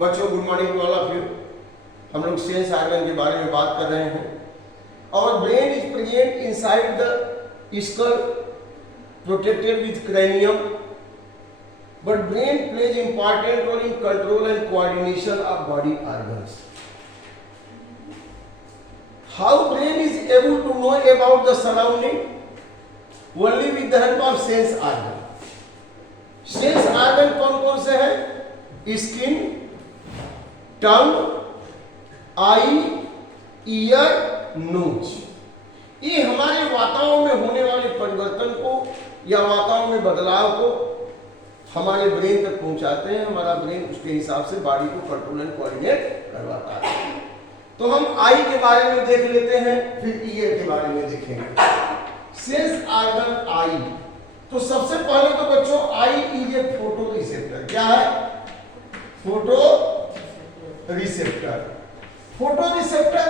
बच्चों good morning to all of you. हम लोग सेंस ऑर्गन के बारे में बात कर रहे हैं। और brain is present inside the skull protected with cranium, but brain plays important role in control and coordination of body organs. How brain is able to know about the surrounding? Only with the help of sense organ. Sense organ कौन कौन से हैं? Skin, टंग, आई, year, knows. ये हमारे वातावरण में होने वाले परिवर्तन को या वातावरण में बदलाव को हमारे ब्रेन तक पहुंचाते हैं। हमारा ब्रेन उसके हिसाब से बॉडी को कंट्रोल एंड कोऑर्डिनेट करवाता है। तो हम आई के बारे में देख लेते हैं, फिर ईयर के बारे में देखेंगे। सेंस ऑर्गन आई, तो सबसे पहले तो बच्चों eye is a photo receptor. क्या है? Photo receptor. Photo receptor,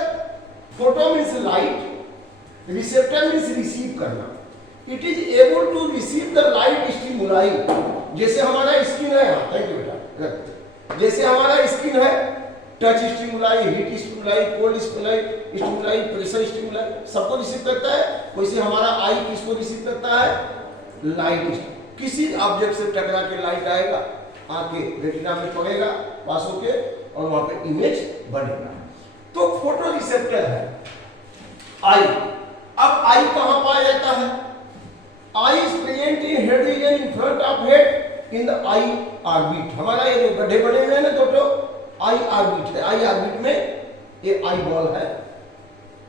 photo means light, receptor means receive करना। It is able to receive the light stimuli. जैसे हमारा स्किन है, थैंक यू बेटा, जैसे हमारा स्किन है, touch stimuli, heat stimuli, cold stimuli, pressure stimuli सबको रिसीव करता है। वैसे हमारा आई किसको रिसीव करता है? लाइट। किसी ऑब्जेक्ट से टकरा के लाइट आएगा, आके रेटिना में पड़ेगा, पास होके, और वहां पे इमेज बनेगा। तो फोटो रिसेप्टर है आई। अब आई कहां पाया जाता है? Eye is present in head region in front of head in the eye orbit. हमारा ये जो गड्ढे बने हुए हैं ना दोस्तों, आई ऑर्बिट है। आई ऑर्बिट में ये आई बॉल है,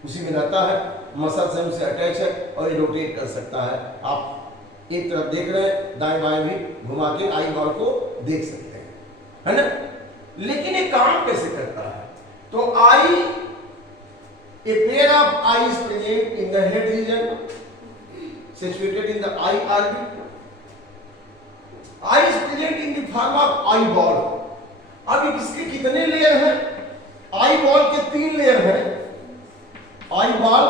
उसी में रहता है, मसल से उसे अटैच है और ये रोटेट कर सकता है। आप एक तरफ देख रहे हैं, दाएं बाएं भी घुमा के आई बॉल को देख सकते हैं, है ना। लेकिन ये काम कैसे करता है? तो eye, a pair of eye is present in the head region situated in the eye orbit. Eye is present in the form of eyeball. अब इसके कितने लेयर हैं? आई बॉल के 3 लेयर हैं। आई बॉल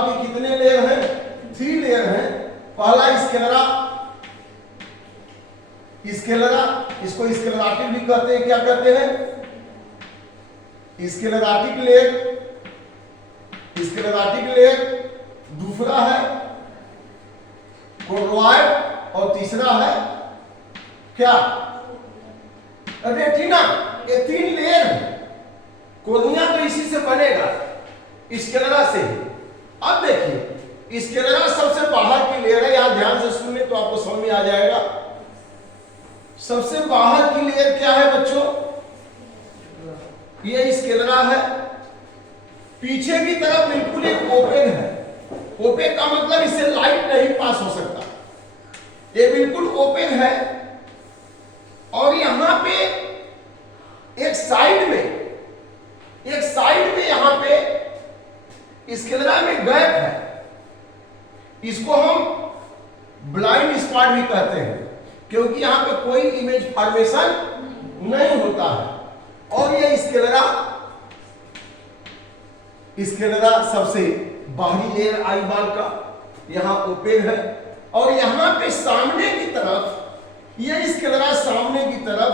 के कितने layer हैं? 3 layer हैं। पहला स्केलरा, इसको स्केलराटिक भी कहते हैं। क्या कहते हैं? स्केलराटिक लेयर। दूसरा है कोर्नोइड और तीसरा है क्या? रेटिना। ये 3 लेयर है। कोर्निया तो इसी से बनेगा, स्केलरा से। अब देखिए, स्केलरा सबसे बाहर की लेयर है। यहां ध्यान से सुनिए तो आपको समझ में आ जाएगा। सबसे बाहर की लेयर क्या है बच्चों? ये स्केलरा है। पीछे की तरफ बिल्कुल एक ओपेन है। ओपेन का मतलब इससे लाइट नहीं पास हो सकता। ये बिल्कुल ओपेन है। और यहां पे एक साइड में यहां पे स्केलरा में गैप है। इसको हम ब्लाइंड स्पॉट भी कहते हैं, क्योंकि यहां पे कोई इमेज फॉर्मेशन नहीं होता है। और ये स्केलरा सबसे बाहरी लेयर आई बॉल का यहां ओपेन है। और यहां पे सामने की तरफ, ये स्केलरा सामने की तरफ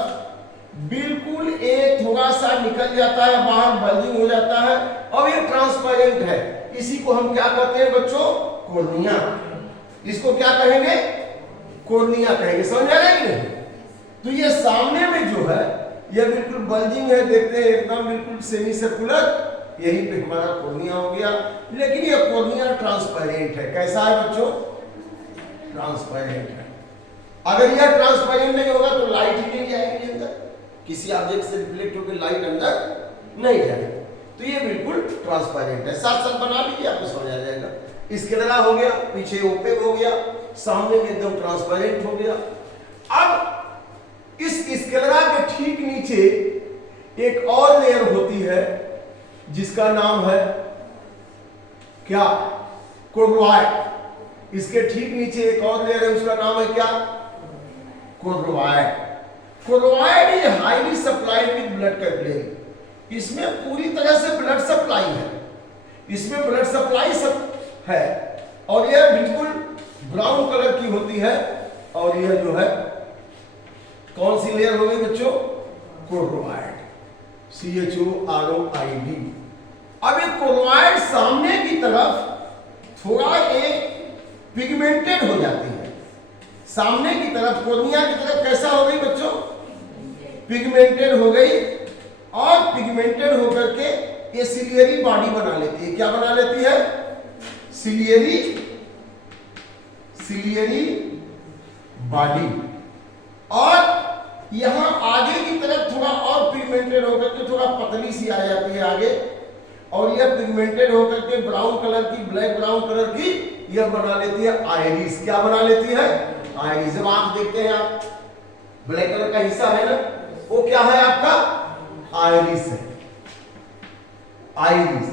बिल्कुल एक थोड़ा सा निकल जाता है बाहर, बल्जिंग हो जाता है, और ये ट्रांसपेरेंट है। इसी को हम क्या कहते हैं बच्चों? कोर्निया। इसको क्या कहेंगे? कोर्निया कहेंगे। समझ आ रहा है कि नहीं? तो ये सामने में जो है, ये बिल्कुल बल्जिंग है, देखते हैं एकदम बिल्कुल सेमी सर्कुलर, यही पे हमारा कोर्निया हो गया। लेकिन ये कोर्निया ट्रांसपेरेंट है। कैसा है बच्चों? ट्रांसपेरेंट है। अगर यह ट्रांसपेरेंट नहीं होगा तो लाइट ही नहीं जाएगी अंदर, किसी ऑब्जेक्ट से रिफ्लेक्ट होकर लाइट अंदर नहीं जाएगी। तो ये बिल्कुल ट्रांसपेरेंट है। साथ बना लीजिए, आपको समझ आ जाएगा। स्केलरा हो गया, पीछे ओपेक हो गया, सामने में एकदम ट्रांसपेरेंट हो गया। अब इस स्केलरा के ठीक नीचे एक और लेयर होती है जिसका नाम है क्या? कोर्नोइड। इसके ठीक नीचे एक और लेयर है, उसका नाम है क्या? Choroid. Choroid is highly supplied with blood capillary. इसमें पूरी तरह से ब्लड सप्लाई है। इसमें ब्लड सप्लाई सब है। और यह बिल्कुल ब्राउन कलर की होती है। और यह जो है कौन सी लेयर हो गई बच्चों? Choroid, CHOROID। अब एक कोरोइड सामने की तरफ थोड़ा एक पिगमेंटेड हो जाती है, सामने की तरफ कोर्निया की तरफ कैसा हो गई बच्चों, पिगमेंटेड हो गई, और पिगमेंटेड होकर के ये सिलियरी बॉडी बना लेती है। क्या बना लेती है, सिलियरी बॉडी। और यहां आगे की तरफ थोड़ा और पिगमेंटेड होकर के थोड़ा पतली सी आ जाती है आगे, और यह पिगमेंटेड होकर के ब्राउन कलर की, ब्लैक ब्राउन कलर की यह बना लेती है आइरिस। क्या बना लेती है, आइरिस। जब आप देखते हैं, आप ब्लैक कलर का हिस्सा है ना, वो क्या है आपका, आइरिस है, आइरिस।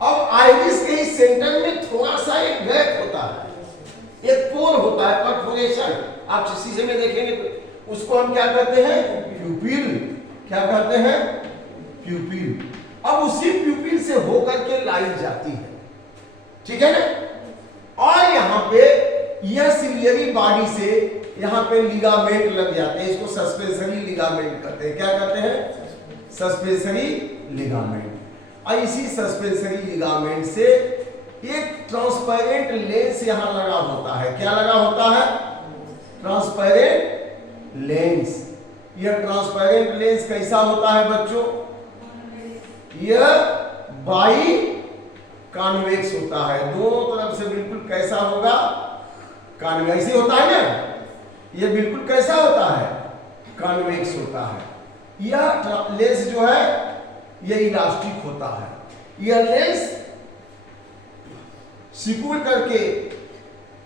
अब आइरिस के इस सेंटर में थोड़ा सा एक गैप होता है, एक पोर होता है, परफोरेशन। आप शीशे में देखेंगे तो उसको हम क्या कहते हैं, प्यूपिल। क्या कहते हैं, प्यूपिल। अब उसी प्यूपिल से होकर के लाइट जाती है, ठीक है ना। और यहां पे यह सिलियरी बॉडी से यहां पे लिगामेंट लग जाते हैं, इसको सस्पेंसरी लिगामेंट कहते हैं। क्या कहते हैं, सस्पेंसरी लिगामेंट। और इसी सस्पेंसरी लिगामेंट से एक ट्रांसपेरेंट लेंस यहां लगा होता है। क्या लगा होता है, ट्रांसपेरेंट लेंस। यह ट्रांसपेरेंट लेंस कैसा होता है बच्चों, यह बाई कॉन्वेक्स होता है, दोनों तरफ से बिल्कुल कैसा होगा, कॉन्वेक्स होता है ना, यह बिल्कुल कैसा होता है, कॉन्वेक्स होता है। यह लेंस जो है यह इलास्टिक होता है। यह लेंस सिकुड़ करके,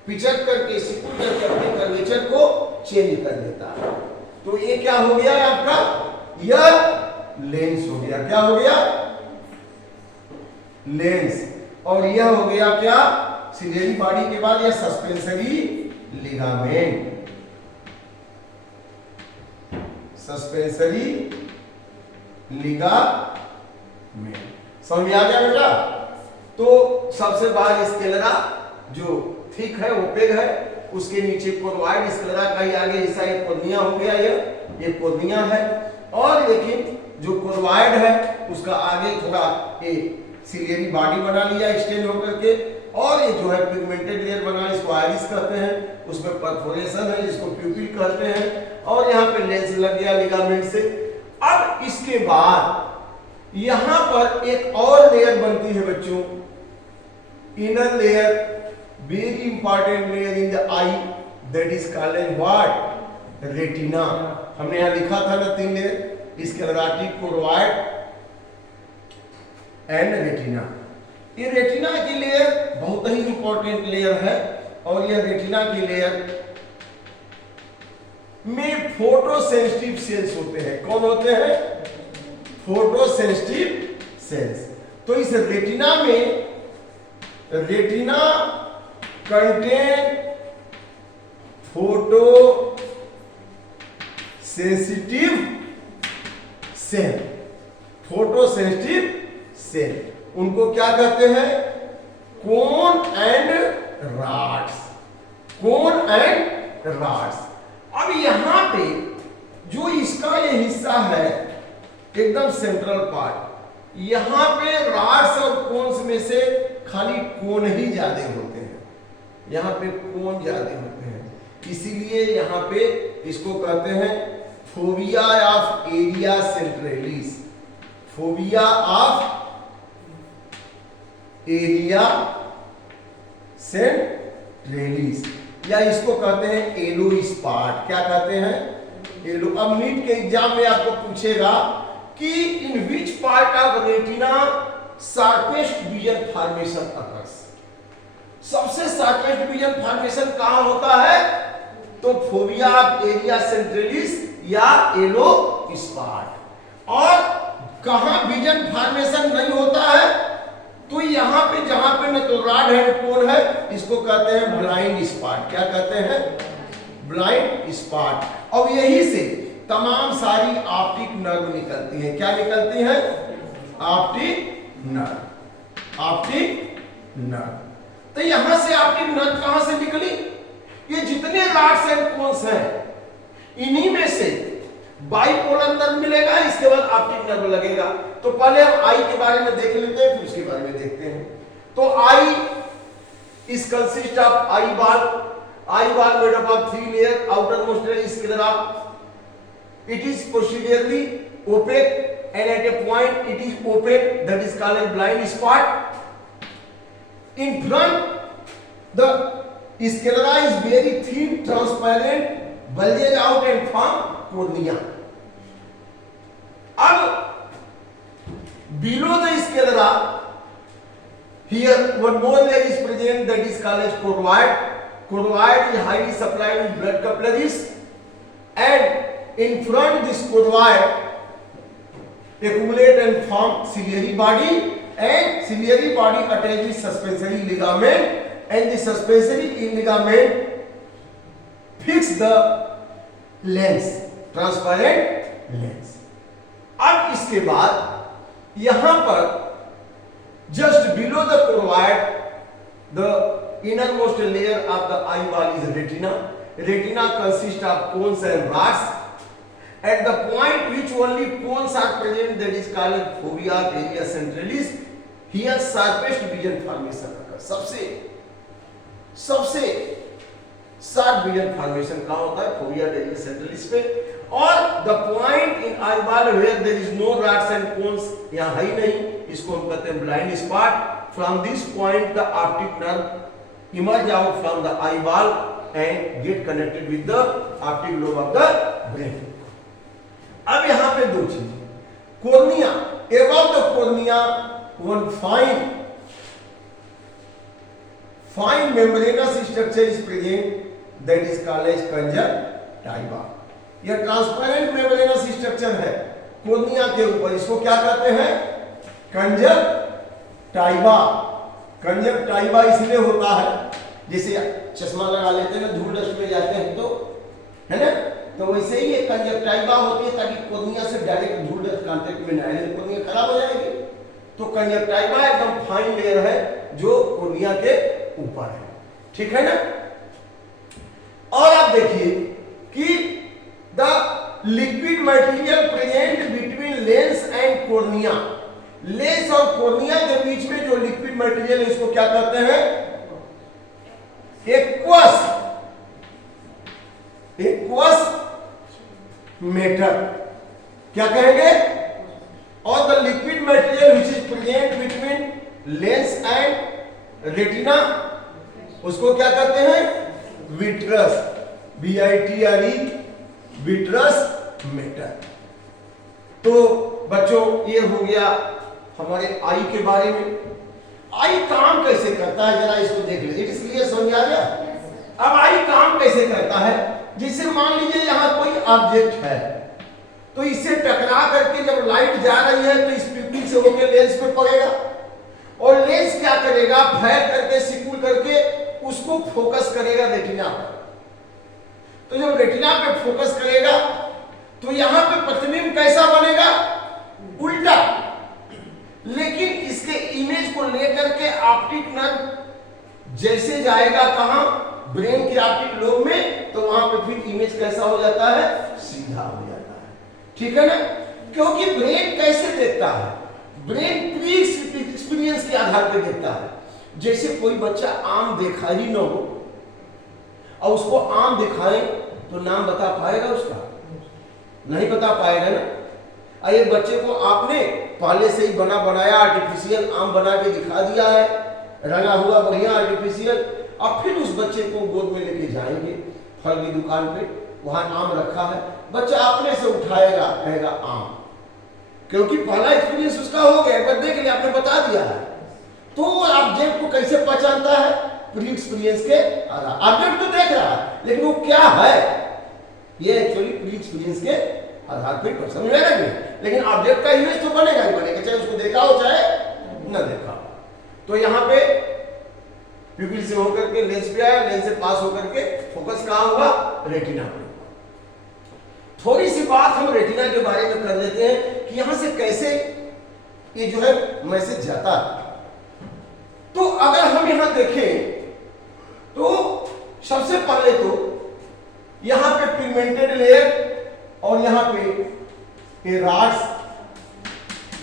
पिचक करके, सिकुड़ करके अपने कर्वेचर को चेंज कर देता है। तो ये क्या हो गया आपका, यह लेंस हो गया। क्या हो गया, लेंस। और यह हो गया क्या, सिलियरी बॉडी के बाद यह सस्पेंसरी लिगामेंट, सस्पेंसरी लिगामेंट। समझ में आ गया बेटा। तो सबसे बाहर स्क्लेरा जो थिक है, ओपेक है, उसके नीचे कोरोइड, स्क्लेरा का ही आगे हिस्सा ये कोर्निया हो गया, ये कोर्निया है। और लेकिन जो कोरोइड है उसका आगे थोड़ा ये सिलियरी बॉडी बना लिया एक्सटेंड होकर के, और ये जो है पिगमेंटेड लेयर बना, इसको आइरिस कहते हैं, उसमें परफोरेशन है जिसको प्यूपिल कहते हैं, और यहाँ पे लेंस लग गया लिगामेंट से। अब इसके बाद यहां पर एक और लेयर बनती है बच्चों, inner layer, very important layer in the eye, that is called as what, retina. हमने यहां लिखा था ना 3 layer, sclerotic, choroid and retina. ये रेटिना की लेयर बहुत ही इंपॉर्टेंट लेयर है, और यह रेटिना की लेयर में फोटो सेंसिटिव सेल्स होते हैं। कौन होते हैं, फोटो सेंसिटिव सेल्स। तो इस रेटिना में, retina contain photo sensitive cell, photo sensitive cell, उनको क्या कहते हैं, cone and rods, cone and rods. अब यहां पे जो इसका ये हिस्सा है एकदम सेंट्रल पार्ट, यहां पे रॉड्स और कोन्स में से खाली कोन ही ज्यादा होते हैं, यहां पे कोन ज्यादा होते हैं, इसीलिए यहां पे इसको कहते हैं phobia of area centralis, phobia of area centralis, या इसको कहते हैं एलो स्पॉट। क्या कहते हैं, एलो। अब नीट के एग्जाम में आपको पूछेगा कि in which part of retina sharpest vision formation occurs, सबसे शार्पेस्ट विजन फॉर्मेशन कहां होता है, तो फोबिया ऑफ एरिया सेंट्रलिस या एलो स्पॉट। और कहां विजन फॉर्मेशन नहीं होता है, तो यहां पे जहां पे न तो रॉड है न कोन है, इसको कहते हैं ब्लाइंड स्पॉट। क्या कहते हैं, ब्लाइंड स्पॉट। और यही से तमाम सारी ऑप्टिक नर्व निकलती हैं। क्या निकलती हैं, ऑप्टिक नर्व, ऑप्टिक नर्व। तो यहां से ऑप्टिक नर्व कहां से निकली, ये जितने रॉड्स एंड कोन्स हैं, इन्हीं में से बाइपोलर नर्व मिलेगा, इसके बाद ऑप्टिक नर्व लगेगा। तो पहले हम आई के बारे में देख लेते हैं, फिर उसके बारे में देखते हैं। तो eye is consist of eye ball made up of 3 layer, outermost layer is sclera. It is posteriorly opaque and at a point it is opaque, that is called as blind spot. In front the sclera is very thin, transparent, bulges out and form cornea. अब below the sclera here one more layer is present, that is called as choroid. Choroid is highly supplied with blood capillaries, and in front this choroid accumulate and form ciliary body, and ciliary body attached with suspensory ligament, and the suspensory ligament fix the lens, transparent lens. अब इसके बाद यहां पर just below the choroid the innermost layer of the eye ball is retina. Retina consists of cones and rods. At the point which only cones are present, that is called fovea area centralis. Here sharpest vision formation occurs. सबसे sharp vision formation कहाँ होता है? Fovea area centralis पे। और the point in eyeball where there is no rods and cones, यहाँ है ही नहीं, इसको हम कहते हैं blind spot. From this point the optic nerve emerge out from the eyeball and get connected with the optic lobe of the brain. अब यहाँ पे दो चीजें, cornea, above the cornea one fine membranous structure is present, that is called as conjunctiva. यह transparent membranous structure है cornea के ऊपर, इसको क्या कहते हैं? कंजक्टिवा। कंजक्टिवा इसलिए होता है, जैसे चश्मा लगा लेते हैं ना, धूल डस्ट में जाते हैं तो, है ना, तो वैसे ही ये कंजक्टिवा होती है ताकि कोर्निया से डायरेक्ट धूल डस्ट कांटेक्ट में ना आए, कोर्निया खराब हो जाएगी। तो कंजक्टिवा एकदम फाइन लेयर है जो कोर्निया के ऊपर है, ठीक है ना। और आप देखिए कि the liquid material present between lens and cornea, lens और कोर्निया के बीच में जो लिक्विड मटेरियल है इसको क्या कहते हैं? एक्वस मैटर, क्या कहेंगे? और the liquid material which is present between lens and retina, उसको क्या कहते हैं? Vitreous, VITRE, vitreous matter. तो बच्चों ये हो गया हमारे आई के बारे में। आई काम कैसे करता है जरा इसको देख लीजिए, इसलिए समझ आ गया। अब आई काम कैसे करता है, जैसे मान लीजिए यहाँ कोई ऑब्जेक्ट है, तो इससे टकरा करके जब लाइट जा रही है तो इस पिपली से होकर लेंस पे पड़ेगा, और लेंस क्या करेगा? फैल करके सिकुड़ करके उसको फोकस करेगा रेटिना पर। तो जब रेटिना पे फोकस करेगा तो यहां पे प्रतिबिंब कैसा बनेगा? उल्टा। लेकिन इसके इमेज को लेकर के ऑप्टिक नर्व जैसे जाएगा कहां? ब्रेन के ऑप्टिक लोब में, तो वहां पे फिर इमेज कैसा हो जाता है? सीधा हो जाता है, ठीक है ना। क्योंकि ब्रेन कैसे देखता है? ब्रेन प्री एक्सपीरियंस के आधार पर देखता है। जैसे कोई बच्चा आम देखा ही न हो और उसको आम दिखाए तो नाम बता पाएगा उसका? नहीं बता पाएगा ना। एक बच्चे को आपने पहले से ही बना बनाया आर्टिफिशियल आम बना के दिखा दिया है, रंगा हुआ बढ़िया आर्टिफिशियल, अब फिर उस बच्चे को गोद में लेके जाएंगे फल की दुकान पे, वहां आम रखा है, बच्चा अपने से उठाएगा, कहेगा आम, क्योंकि पहला एक्सपीरियंस उसका हो गया, एक बार देख लिया, आपने बता दिया है। तो वो ऑब्जेक्ट को कैसे पहचानता है? प्री एक्सपीरियंस के आधार। ऑब्जेक्ट तो देख रहा है लेकिन वो क्या है ये एक्चुअली प्री एक्सपीरियंस के आधार पर समझ में आएगा। लेकिन ऑब्जेक्ट का इमेज तो बनेगा ही बनेगा, चाहे उसको देखा हो चाहे न देखा हो। तो यहाँ पे प्यूपिल से होकर के लेंस पे आया, लेंस से पास होकर के फोकस कहाँ हुआ? रेटिना पे। थोड़ी सी बात हम रेटिना के बारे में कर लेते हैं कि यहां से कैसे ये जो है मैसेज जाता है। तो अगर हम यहां देखें तो सबसे पहले तो यहां पे पिगमेंटेड लेयर और यहां पे ए रॉड्स,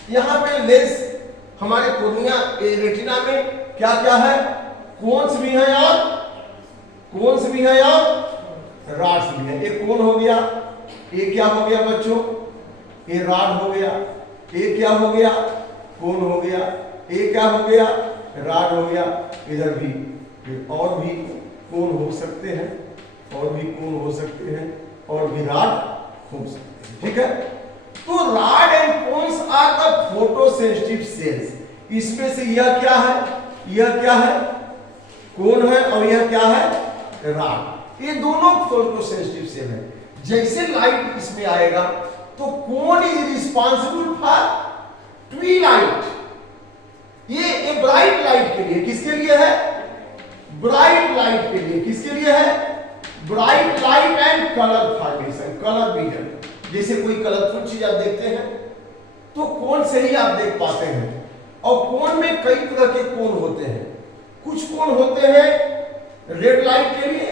यहां पे लेंस हमारे कोर्निया रेटिना में क्या क्या है, कोन्स भी है और कोन्स भी है और रॉड्स भी है। एक कोन हो गया, ये क्या हो गया बच्चों, ये रॉड हो गया, ये क्या हो गया, कोन हो गया, ये क्या हो गया, रॉड हो गया। इधर भी और भी कोन हो सकते हैं, और भी कोन हो सकते हैं, और भी रॉड हो सकते हैं, ठीक है। तो rod and cones are the photosensitive cells. इसमें से यह क्या है, यह क्या है, कोन है, और यह क्या है, रॉड। ये दोनों फोटोसेंसिटिव सेल है। जैसे लाइट इसमें आएगा तो कोन इज रिस्पॉन्सिबल फॉर ट्विलाइट। ये ब्राइट लाइट के लिए, किसके लिए है, ब्राइट लाइट के लिए, किसके लिए है, bright light and colour formation, colour vision. जैसे कोई कलरफुल चीज आप देखते हैं तो कोन से ही आप देख पाते हैं। और कोन में कई तरह के कोन होते हैं। कुछ कोन होते हैं रेड लाइट के लिए,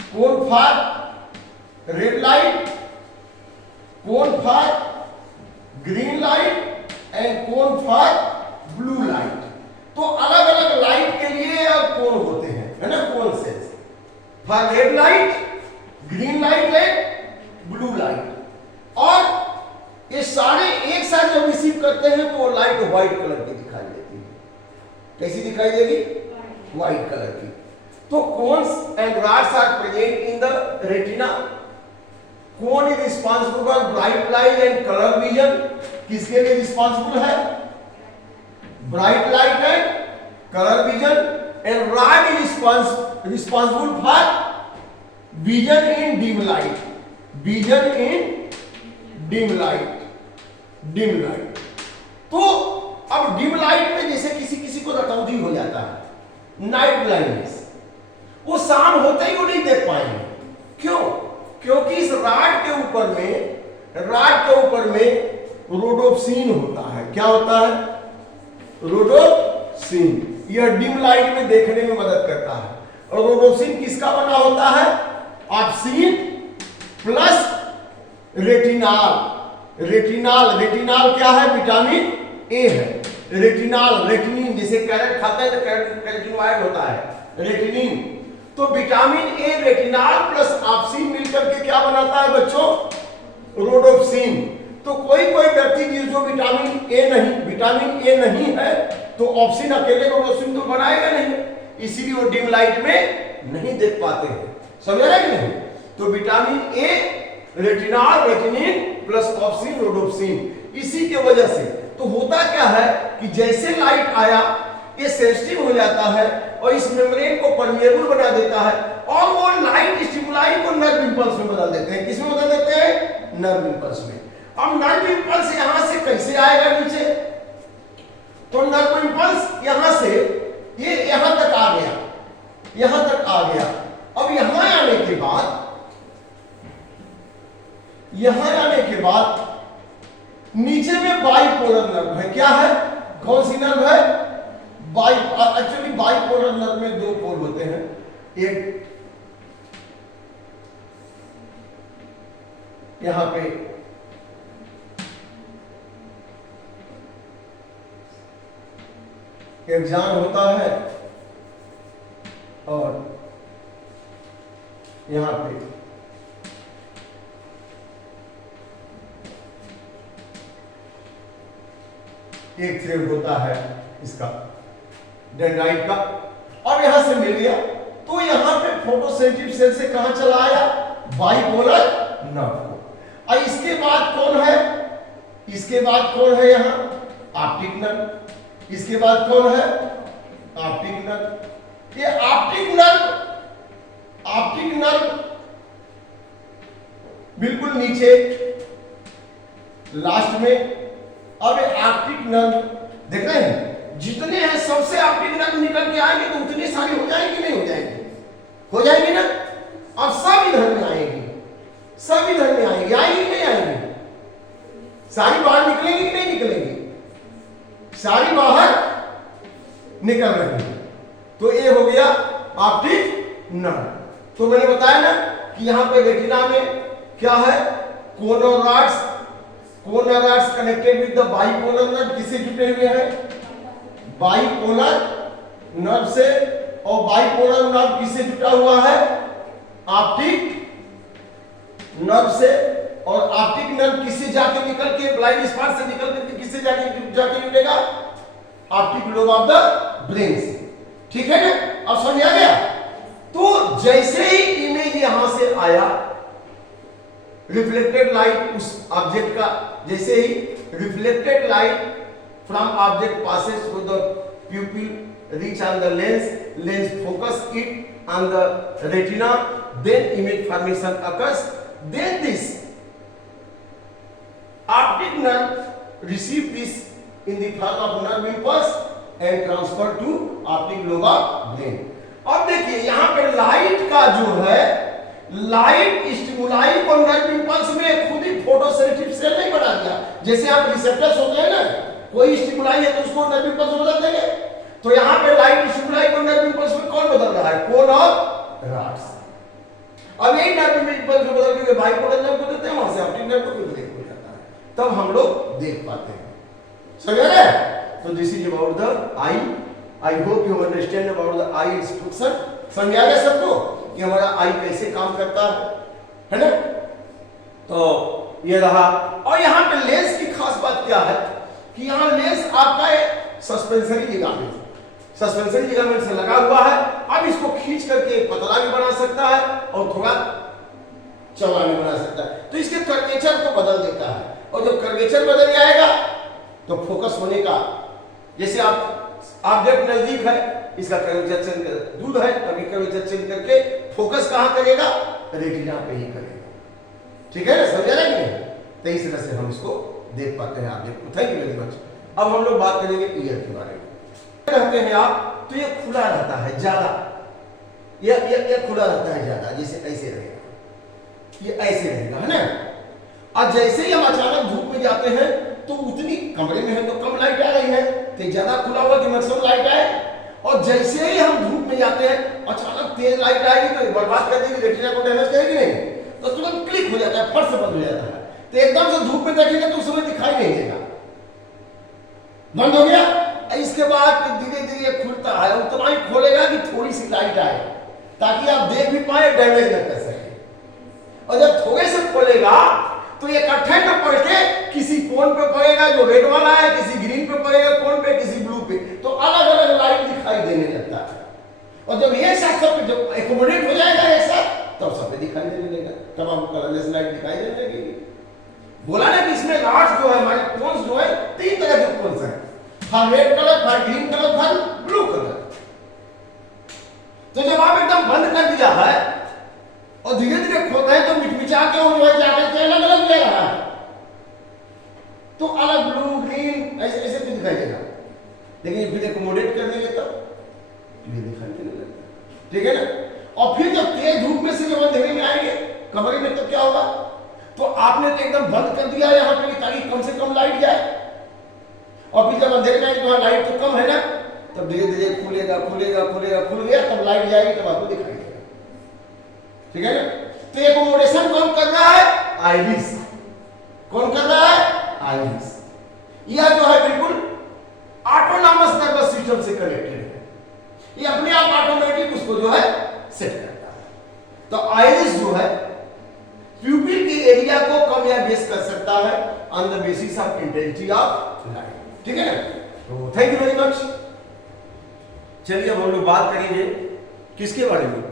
cone for red light, cone for green light and cone for blue light. तो अलग अलग लाइट के लिए कोन होते हैं, है ना, cone cells for red light, green light and blue light. और ये सारे एक साथ जब रिसीव करते हैं तो वो लाइट व्हाइट कलर की दिखाई देती है। कैसी दिखाई देगी, व्हाइट कलर की। तो cones and rods are present in the retina. Cone is responsible for bright light and colour vision. किसके लिए रिस्पॉन्सिबल है, bright light and colour vision. And rod is responsible for vision in dim light, vision in dim light, dim light. तो अब dim light में जैसे किसी किसी को रतौंधी हो जाता है, नाइट ब्लाइंडनेस, वो शाम होते ही वो नहीं देख पाएंगे। क्यों, क्योंकि इस रॉड के ऊपर में, रॉड के ऊपर में रोडोप्सिन होता है। क्या होता है, रोडोप्सिन। यह डिम लाइट में देखने में मदद करता है। और रोडोप्सिन किसका बना होता है, obscene plus retinal. Retinal, retinal क्या है, विटामिन ए है। रेटिनाल, रेटिनिन, जैसे कैरेट खाते हैं तो कैरोटीनॉइड होता है, रेटिनिन। तो vitamin A, retinal plus obscene मिलकर के क्या बनाता है बच्चों, रोडोप्सिन। तो कोई कोई व्यक्ति जो विटामिन ए नहीं है तो ऑप्सिन अकेले रोडोप्सिन तो बनाएगा नहीं, इसीलिए वो डिम लाइट में नहीं देख पाते हैं। समझ रहे कि नहीं। तो vitamin A, retinal, retinene plus opsin, rhodopsin, इसी के वजह से। तो होता क्या है कि जैसे लाइट आया ये सेंसिटिव हो जाता है और इस मेम्ब्रेन को परमिएबल बना देता है और वो लाइट स्टिमुलाई को नर्व इंपल्स में बदल देते हैं। किसमें बदल देते हैं, नर्व इंपल्स में। अब नर्व इंपल्स यहां से कैसे आएगा नीचे, तो नर्व इंपल्स यहां से ये यहां तक आ गया, यहां तक आ गया। अब यहां आने के बाद, यहां आने के बाद नीचे में बाइपोलर नर्व है। क्या है, कौन सी नर्व है, एक्चुअली बाइपोलर नर्व में दो पोल होते हैं। एक यहां पे एक्जान होता है और यहां पे एक थ्रेड होता है इसका डेंड्राइट का। और यहां से मिल गया तो यहां पे फोटोसेंसिटिव सेल से कहां चला आया, बाइपोलर नर्व को। और इसके बाद कौन है, इसके बाद कौन है यहां, ऑप्टिक नर्व। इसके बाद कौन है, ऑप्टिक नर्व। ये ऑप्टिक नर्व, ऑप्टिक नर्व बिल्कुल नीचे लास्ट में। अब ऑप्टिक नर्व देख रहे हैं, जितने हैं सबसे ऑप्टिक नर्व निकल के आएंगे तो उतनी सारी हो जाएंगी, नहीं हो जाएंगी, हो जाएगी ना। अब सब इधर में आएंगी, सब इधर में आएंगी, आएंगी नहीं आएंगी, सारी बाहर निकलेंगी कि नहीं निकलेंगी, सारी बाहर निकल रही है। तो ये हो गया ऑप्टिक नर्व। तो मैंने बताया ना कि यहां पे रेटिना में क्या है, कोन और rods, Conor nerves connected with the bipolar nerve, किससे जुटे हुए हैं? बाइपोलर नर्व से। और बाइपोलर नर्व किससे जुटा हुआ है? ऑप्टिक नर्व से। और ऑप्टिक नर्व किससे जाके निकल के, ब्लाइंड स्पॉट से निकल के किससे जाके जुड़ेगा? Optic lobe of the brain से। ठीक है ना? अब समझ आ गया? तो जैसे ही इमेज यहां से आया, रिफ्लेक्टेड लाइट उस ऑब्जेक्ट का, जैसे ही reflected light from object passes through the pupil reach on the lens focus it on the retina, then image formation occurs, then this optic nerve receive this in the form of nerve impulse and transfer to optic lobe of brain। अब देखिए यहां पे light का जो है, light stimuli को nerve impulse में खुद ही फोटोसेंसिटिव सेल नहीं बना दिया। जैसे आप रिसेप्टर्स होते हैं ना, कोई स्टिमुलाई है तो उसको नर्व इंपल्स में बदल देंगे। तो यहां पे लाइट स्टिमुलाई को नर्व इंपल्स में कौन बदल रहा है? कोन और रॉड्स। अब एक नर्व इंपल्स में बदल के बाइपोलर नर्व को देते हैं, वहां से ऑप्टिक नर्व को फिर ब्रेक हो जाता है, तब हम लोग देख पाते हैं। समझ आ रहा है? So this is about the eye. I hope you understand about the eye instruction. समझ आ गया सबको कि हमारा आई कैसे काम करता है ना? तो ये रहा। और यहाँ पे लेंस की खास बात क्या है कि यहाँ लेंस आपका एक सस्पेंसरी लिगामेंट, सस्पेंसरी लिगामेंट से लगा हुआ है। अब इसको खींच करके पतला भी बना सकता है और थोड़ा चौड़ा भी बना सकता है। तो इसके कर्वेचर को बदल देता है, और जब कर्वेचर बदल जाएगा तो फोकस होने का, जैसे आप ऑब्जेक्ट नजदीक है, इसका कर्वेचर चेंज कर, दूर है तभी कर्वेचर चेंज करके फोकस कहां करेगा? रेटिना पे ही करेगा। ठीक है ना? समझा ना कि नहीं? तो इस तरह से हम इसको देख पाते हैं ऑब्जेक्ट को। Thank you very much. अब हम लोग बात करेंगे ईयर के बारे में। कहते हैं आप, तो ये खुला रहता है ज्यादा, ये खुला रहता है ज्यादा, जैसे ऐसे रहेगा, ये ऐसे रहेगा, है ना? और जैसे ही हम अचानक धूप में जाते हैं तो उतनी, कमरे में है तो कम लाइट आ रही है, तो ज्यादा खुला हुआ कि मैक्सिमम लाइट आए। और जैसे ही हम धूप में जाते हैं अचानक तेज लाइट आएगी तो बर्बाद कर देगी, रेटिना को डैमेज करेगी नहीं, तो तुरंत क्लिक हो जाता है, फट से बंद हो जाता है। तो एकदम से धूप में देखेंगे तो उस समय दिखाई नहीं देगा, बंद हो गया। इसके बाद धीरे धीरे खुलता है, उतना ही खोलेगा कि थोड़ी सी लाइट आए ताकि आप देख भी पाए, डैमेज न कर सके। और जब थोड़े से खोलेगा तो ये इकट्ठे में पड़ के किसी कोन पे पड़ेगा जो रेड वाला है, किसी ग्रीन पे पड़ेगा कोन पे, किसी ब्लू पे, तो अलग अलग लाइट दिखाई देने लगता है। और जब ये सब जब एकोमोडेट हो जाएगा ऐसा, तब सब पे दिखाई देने लगेगा, तब आपको कलरलेस लाइट दिखाई देने लगेगी। बोला ना कि इसमें रॉड्स जो है, हमारे कोन्स जो है, 3 तरह के कोन्स हैं, for red colour, for green colour, for blue colour. तो जब आप एकदम बंद कर दिया है और धीरे धीरे खोलते हैं तो मिटमिचा के और वही जाकर के अलग अलग ले रहा है, तो अलग ब्लू ग्रीन ऐसे ऐसे भी दिखाई देगा। लेकिन फिर एकोमोडेट कर देंगे तब ये दिखाई देने लगता है। ठीक है ना? और फिर जब तेज धूप में से जब अंधेरे में आएंगे कमरे में, तो क्या होगा? तो आपने तो एकदम बंद कर दिया यहाँ पे ताकि कम से कम लाइट जाए, और फिर जब अंधेरे में तो लाइट तो कम है ना, तब धीरे धीरे खुलेगा खुलेगा खुलेगा, खुल गया तब लाइट जाएगी, तब आपको दिखाई देगा। ठीक है ना? तो एकोमोडेशन कौन कर रहा है? आइरिस। कौन कर रहा है? आइरिस। यह जो है बिल्कुल ऑटोनॉमस नर्वस सिस्टम से कनेक्टेड है, ये अपने आप ऑटोमेटिक उसको जो है सेट करता है। तो आइरिस जो है प्यूपिल के एरिया को कम या बेस कर सकता है on the basis of intensity of light. ठीक है ना? तो थैंक यू वेरी मच। चलिए अब हम लोग बात करेंगे किसके बारे में?